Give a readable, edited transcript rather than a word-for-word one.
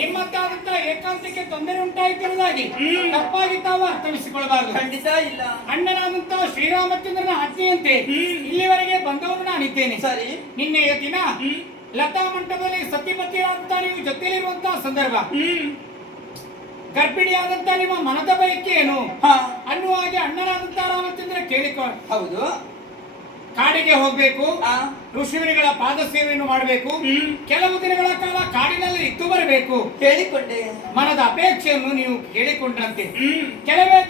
ನಿಮ್ಮಕ್ಕಾದಂತಹ ಏಕಾಂತಕ್ಕೆ ತೊಂದರೆ ಉಂಟಾಯಿತಿರುವುದಾಗಿ ತಪ್ಪಾಗಿ ತಾವು ಅರ್ಥವಿಸಿಕೊಳ್ಳಬಾರದು. ಖಂಡಿತ ಇಲ್ಲ. ಅಣ್ಣನಾದಂತಹ ಶ್ರೀರಾಮಚಂದ್ರನ ಆಜ್ಞೆಯಂತೆ ಇಲ್ಲಿವರೆಗೆ ಬಂದವರು ನಾನಿದ್ದೇನೆ. ಸರಿ. ನಿನ್ನೆಯ ದಿನ ಲತಾ ಮಂಟಪದಲ್ಲಿ ಸತಿಪತಿಯಾದಂತಹ ನೀವು ಜೊತೆಯಲ್ಲಿರುವಂತಹ ಸಂದರ್ಭ, ಗರ್ಭಿಣಿಯಾದಂತಹ ನಿಮ್ಮ ಮನದ ಬಯಕೆ ಏನು ಅನ್ನುವ ಹಾಗೆ ಅಣ್ಣನಾದಂತಹ ರಾಮಚಂದ್ರ ಕೇಳಿಕೊ. ಹೌದು. ಕಾಡಿಗೆ ಹೋಗ್ಬೇಕು, ಋಷಿಮುನಿಗಳ ಪಾದ ಸೇವೆಯನ್ನು ಮಾಡಬೇಕು, ಕೆಲವು ದಿನಗಳ ಕಾಲ ಕಾಡಿನಲ್ಲಿ ಇದ್ದು ಬರಬೇಕು ಕೇಳಿಕೊಂಡೆ. ಮನದ ಅಪೇಕ್ಷೆಯನ್ನು ನೀವು ಕೇಳಿಕೊಂಡ್ರಂತೆ. ಕೆಲವೇ